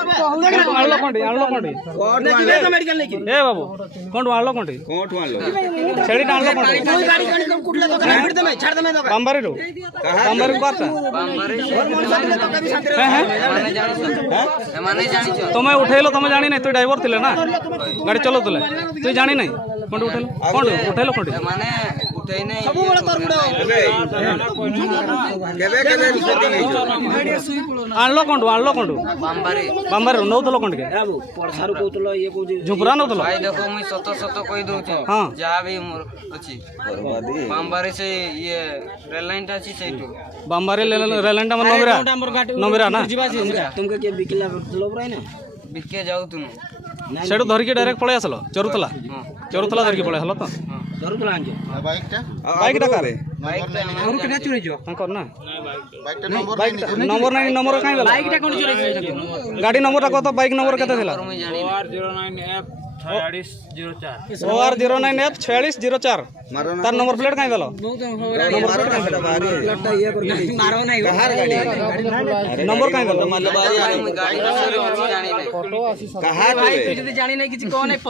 ଆଣିଲ କୋଉଠି ଆଣିଲ କୋଉଠି ଏ ବାବୁ କୋଉଠୁ ଆଣିଲ କୋଉଠି ଛେଳିଟା ଆଣିଲ କୋଉଠି ବାମ୍ବାରୀରୁ ବାମ୍ବାରୀ କୁଆଟା ତମେ ଉଠେଇଲ ତମେ ଜାଣି ନାହିଁ ତୁଇ ଡ୍ରାଇଭର ଥିଲେ ନା ଗାଡ଼ି ଚଲାଉଥିଲେ ତୁଇ ଜାଣି ନାହିଁ କୋଉଠି ଉଠେଇଲ କୋଉଠି ଉଠେଇଲ କୋଉଠି ଆଣିଲ କୋଉଠୁ ବାମ୍ବାରୀରୁ ନଉଥିଲ କୋଉଠି ଝୁମ୍ପୁରା ନଉଥିଲ ହଁ ବାମ୍ବାରୀ ରେଳ ଲାଇନଟା ନମିରା ନା ବିକେ ଯାଉଥିଲୁ ସେଠୁ ଧରିକି ଡାଇରେକ୍ଟ ପଳେଇ ଆସିଲ ଚରୁଥିଲା ଧରିକି ପଳେଇ ଆସିଲ ତ ବାଇକଟା କାରେ ତାଙ୍କର ନା ନମ୍ବର ନାହିଁ ନମ୍ବର କାହିଁ ଦେଲା ଗାଡ଼ି ନମ୍ବରଟା କତ ବାଇକ୍ ନମ୍ବର କେତେ ଥିଲା OR09F 4604 तार नंबर प्लेट कहीं दलो नंबर कहीं दलो